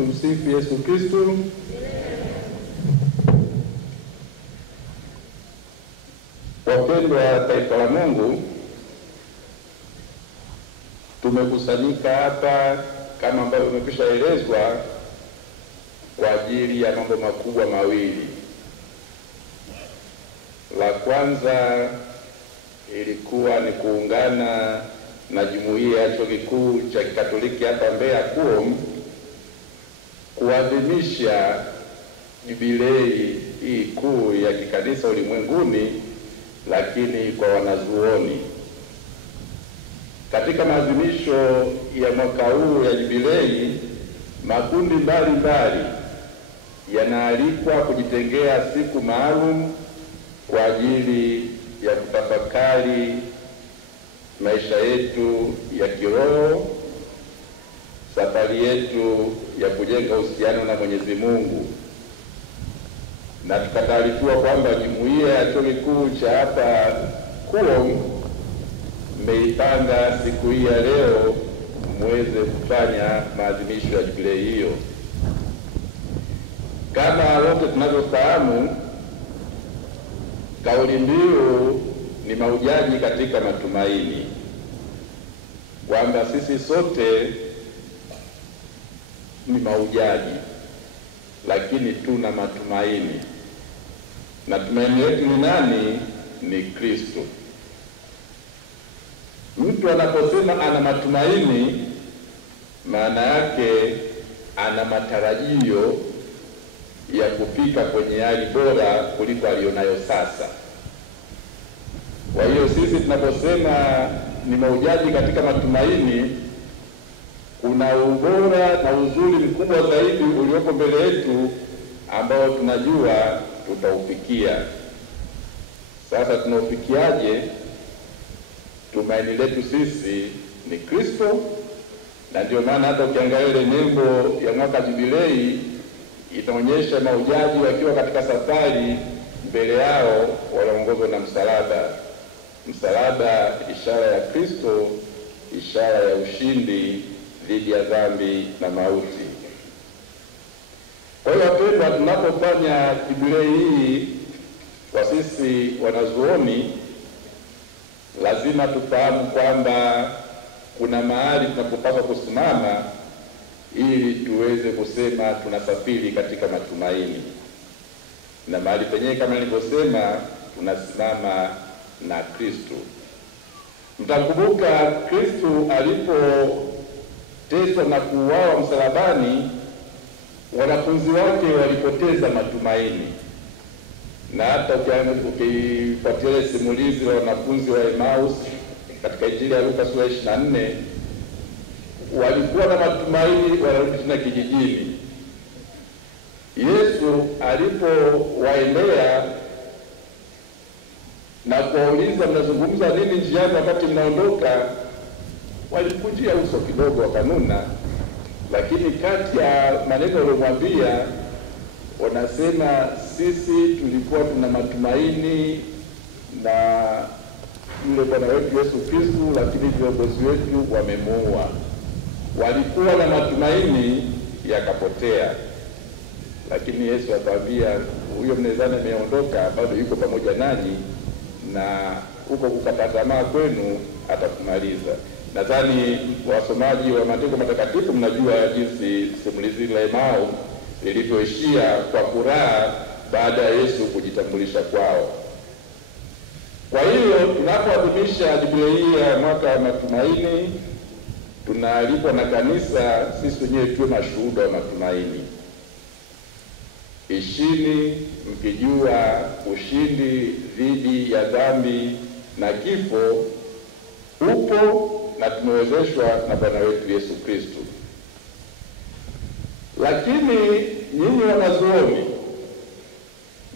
Tumsifu Yesu Kristo. Wapendwa taifa la Mungu, tumekusanyika hapa kama ambavyo imekwishaelezwa kwa ajili ya mambo makubwa mawili. La kwanza ilikuwa ni kuungana na jumuiya ya Chuo Kikuu cha Kikatoliki hapa Mbeya KUOM kuadhimisha jubilei hii kuu ya kikanisa ulimwenguni, lakini kwa wanazuoni. Katika maadhimisho ya mwaka huu ya jubilei, makundi mbalimbali yanaalikwa kujitengea siku maalum kwa ajili ya kutafakari maisha yetu ya kiroho, safari yetu ya kujenga uhusiano na Mwenyezi Mungu. Na tukataarifiwa kwamba jumuiya ya Chuo Kikuu cha hapa KUOM mmeipanga siku hii ya leo muweze kufanya maadhimisho ya jubilei hiyo. Kama wote tunavyofahamu, kauli mbiu ni mahujaji katika matumaini, kwamba sisi sote ni mahujaji lakini tuna matumaini. Na tumaini letu ni nani? Ni Kristo. Mtu anaposema ana matumaini, maana yake ana matarajio ya kufika kwenye hali bora kuliko alionayo sasa. Kwa hiyo sisi tunaposema ni mahujaji katika matumaini, kuna ubora na uzuri mkubwa zaidi ulioko mbele yetu ambao tunajua tutaufikia. Sasa tunaufikiaje? Tumaini letu sisi ni Kristo, na ndio maana hata ukiangalia ile nembo ya mwaka jubilei inaonyesha mahujaji wakiwa katika safari, mbele yao wanaongozwa na msalaba. Msalaba ishara ya Kristo, ishara ya ushindi dhidi ya dhambi na mauti. Kwa hiyo wapendwa, tunapofanya jubilei hii kwa sisi wanazuoni, lazima tufahamu kwamba kuna mahali tunapopaswa kusimama ili tuweze kusema tunasafiri katika matumaini. Na mahali penyewe kama nilivyosema, tunasimama na Kristo. Mtakumbuka Kristo alipoteswa na kuuawa msalabani, wanafunzi wake walipoteza matumaini. Na hata ukifuatilia simulizi la wanafunzi wa Emmaus katika Injili ya Luka sura 24, walikuwa na matumaini wanarudi tena kijijini. Yesu alipowaendea na kuwauliza, mnazungumza nini njiani wakati mnaondoka? Walikunjia uso kidogo wakanuna, lakini kati ya maneno aliyomwambia wanasema, sisi tulikuwa tuna matumaini na yule Bwana wetu Yesu Kristo, lakini viongozi wetu wamemuua. Walikuwa na matumaini yakapotea. Lakini Yesu akamwambia, huyo mnadhani ameondoka, bado yuko pamoja nanyi, na huko kukata tamaa kwenu atakumaliza. Nadhani wasomaji wa maandiko matakatifu mnajua jinsi simulizi la Emmaus lilivyoishia kwa furaha baada ya Yesu kujitambulisha kwao. Kwa hiyo tunapoadhimisha jubilei ya mwaka wa matumaini, tunaalikwa na kanisa sisi wenyewe tuwe mashuhuda wa matumaini. Ishini mkijua ushindi dhidi ya dhambi na kifo upo, na tumewezeshwa na Bwana wetu Yesu Kristo. Lakini nyinyi wanazuoni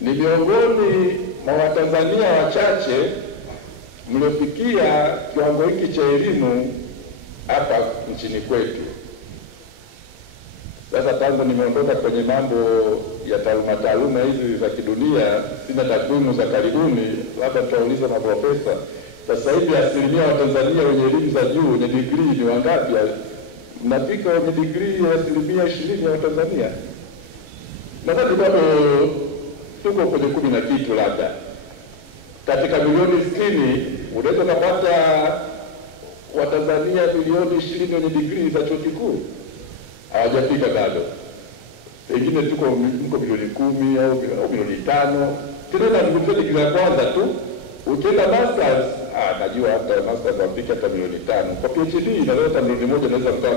ni miongoni mwa Watanzania wachache mliofikia kiwango hiki cha elimu hapa nchini kwetu. Sasa tangu nimeondoka kwenye mambo ya taaluma hizi za kidunia, sina takwimu za karibuni, labda tutauliza maprofesa. Sasa hivi asilimia wa Tanzania wenye elimu za juu, wenye degree ni wangapi? mnafika wenye degree ya 20% ya Watanzania. Nadhani bado tuko kwenye 10 na kitu labda. Katika milioni 60 unaweza kupata Watanzania milioni 20 wenye degree za chuo kikuu. Hawajafika bado. Pengine tuko milioni 10 au milioni 5. Tena ni degree ya kwanza tu. Ukienda masters, najua hata masters wapika hata milioni 5. Kwa PhD inaweza milioni 1 naweza kuwa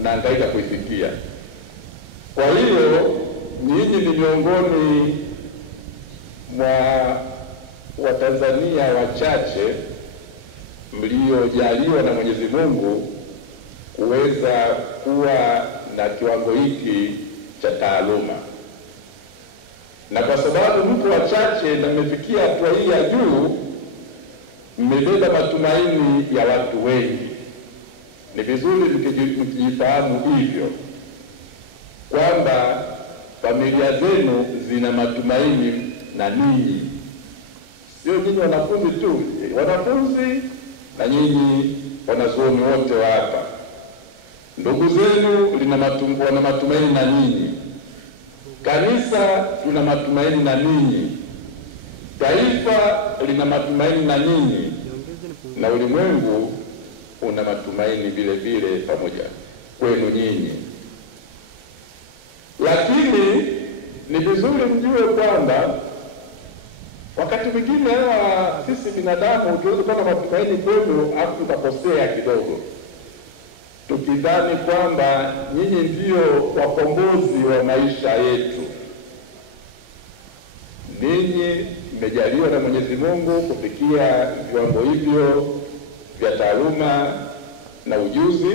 mnahangaika kuifikia. Kwa hiyo nyinyi ni miongoni mwa Watanzania wachache mliojaliwa na Mwenyezi Mungu kuweza kuwa na kiwango hiki cha taaluma. Na kwa sababu mko wachache na mmefikia hatua hii ya juu, mmebeba matumaini ya watu wengi. Ni vizuri mkijifahamu hivyo kwamba familia zenu zina matumaini na ninyi. Sio nyinyi wanafunzi tu, wanafunzi na nyinyi wanazuoni wote wa hapa. Ndugu zenu wana matumaini na ninyi. Kanisa lina matumaini na ninyi. Taifa lina matumaini na ninyi. Na ulimwengu una matumaini vile vile pamoja kwenu nyinyi. Lakini ni vizuri mjue kwamba wakati mwingine sisi binadamu tuweze kuwa na matumaini kwenu afu tukakosea kidogo, tukidhani kwamba nyinyi ndio wakombozi wa maisha yetu. Ninyi mmejaliwa na Mwenyezi Mungu kufikia viwango hivyo vya taaluma na ujuzi,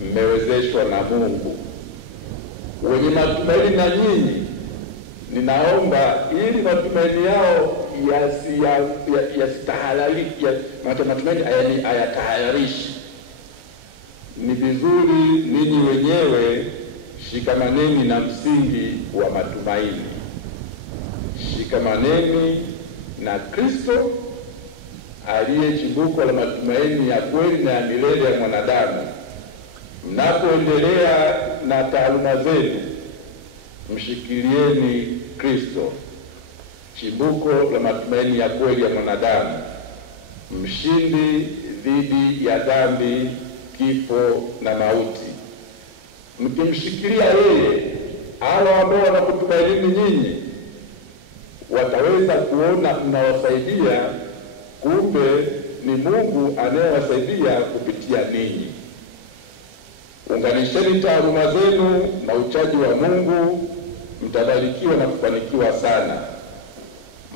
mmewezeshwa na Mungu. Wenye matumaini na nyinyi, ninaomba ili matumaini yao yasitahalaliki, matumaini hayatahayarishi. Ni vizuri ninyi wenyewe shikamaneni na msingi wa matumaini. Shikamaneni na Kristo aliye chimbuko la matumaini ya kweli na ya milele ya mwanadamu. Mnapoendelea na taaluma zenu, mshikilieni Kristo, chimbuko la matumaini ya kweli ya mwanadamu, mshindi dhidi ya dhambi, kifo na mauti. Mkimshikilia yeye, hao ambao wanakutumaini nyinyi wataweza kuona mnawasaidia, kumbe ni Mungu anayewasaidia kupitia ninyi. Unganisheni taaluma zenu na uchaji wa Mungu, mtabarikiwa na kufanikiwa sana.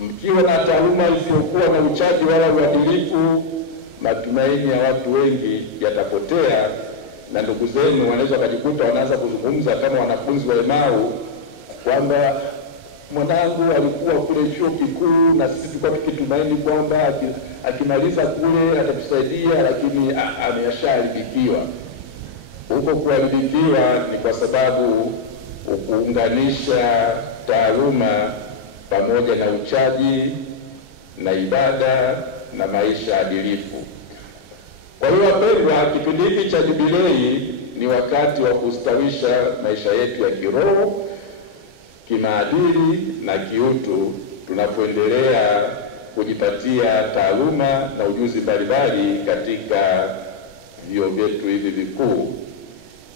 Mkiwa na taaluma isiyokuwa na uchaji wala uadilifu, matumaini ya watu wengi yatapotea, na ndugu zenu wanaweza kujikuta wanaanza kuzungumza kama wanafunzi wa Emau kwamba mwanangu alikuwa kule chuo kikuu na sisi tulikuwa tukitumaini kwamba akimaliza kule atatusaidia, lakini ameshaharibikiwa. Huko kuharibikiwa ni kwa sababu kuunganisha taaluma pamoja na uchaji na ibada na maisha adilifu. Kwa hiyo wapendwa, kipindi hiki cha Jubilei ni wakati wa kustawisha maisha yetu ya kiroho, kimaadili na kiutu, tunapoendelea kujipatia taaluma na ujuzi mbalimbali katika vyuo vyetu hivi vikuu.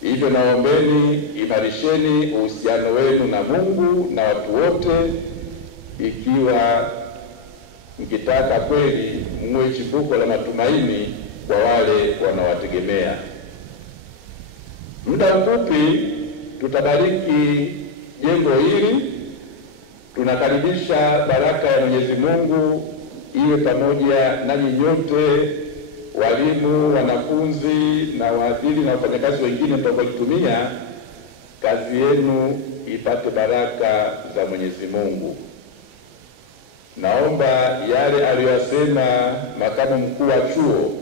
Hivyo naombeni, imarisheni uhusiano wenu na Mungu na watu wote, ikiwa mkitaka kweli muwe chimbuko la matumaini kwa wale wanawategemea. Muda mfupi tutabariki jengo hili. Tunakaribisha baraka ya Mwenyezi Mungu iwe pamoja nanyi nyote, walimu, wanafunzi na waadhiri na wafanyakazi wengine mtakaotumia. Kazi yenu ipate baraka za Mwenyezi Mungu. Naomba yale aliyosema makamu mkuu wa chuo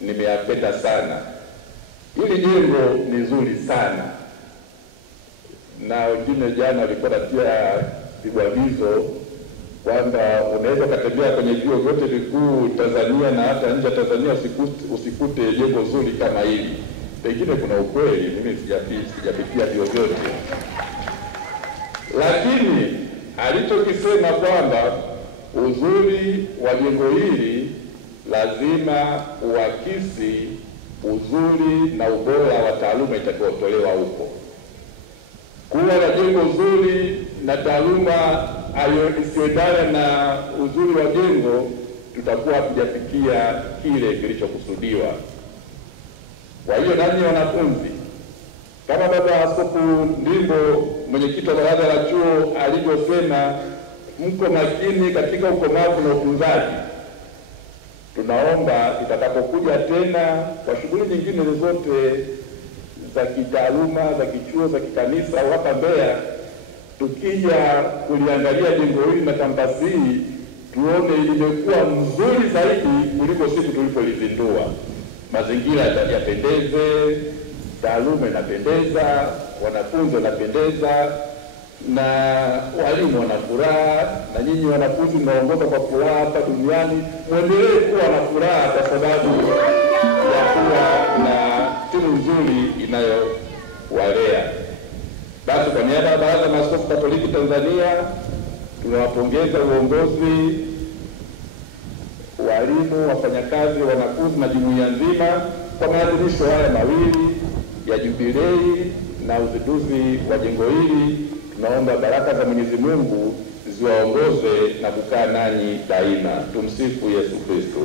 nimeyapenda sana. Hili jengo ni zuri sana, na wengine jana walikuwa natia vibwagizo kwamba unaweza kutembea kwenye vyuo vyote vikuu Tanzania na hata nje ya Tanzania usikute jengo zuri kama hili. pengine kuna ukweli, mimi sijapitia vyovyote, lakini alichokisema kwamba uzuri wa jengo hili lazima uakisi uzuri na ubora wa taaluma itakayotolewa huko. Kuwa na jengo zuri na taaluma isiyoendana na uzuri wa jengo, tutakuwa hatujafikia kile kilichokusudiwa. Kwa hiyo nanyi wanafunzi, kama Baba Askofu Ndimbo, mwenyekiti wa baraza la chuo, alivyosema, mko makini katika ukomavu na utunzaji. Tunaomba tutakapokuja tena kwa shughuli nyingine zote za kitaaluma, za kichuo, za kikanisa au hapa Mbeya, tukija kuliangalia jengo hili na kampasi hii, tuone limekuwa mzuri zaidi kuliko siku tulipolizindua. Mazingira yapendeze, taaluma inapendeza, wanafunzi wanapendeza, na walimu wana furaha, na nyinyi wanafunzi mnaongoza kwa furaha hapa duniani. Muendelee kuwa na furaha kwa sababu ya kuwa na timu nzuri inayowalea. Basi kwa niaba ya Baraza la Maaskofu Katoliki Tanzania, tunawapongeza uongozi, walimu, wafanyakazi, wanafunzi na jumuiya nzima kwa maadhimisho haya mawili ya jubilei na uzinduzi wa jengo hili. Tunaomba baraka za Mwenyezi Mungu ziwaongoze na kukaa nanyi daima. Tumsifu Yesu Kristo.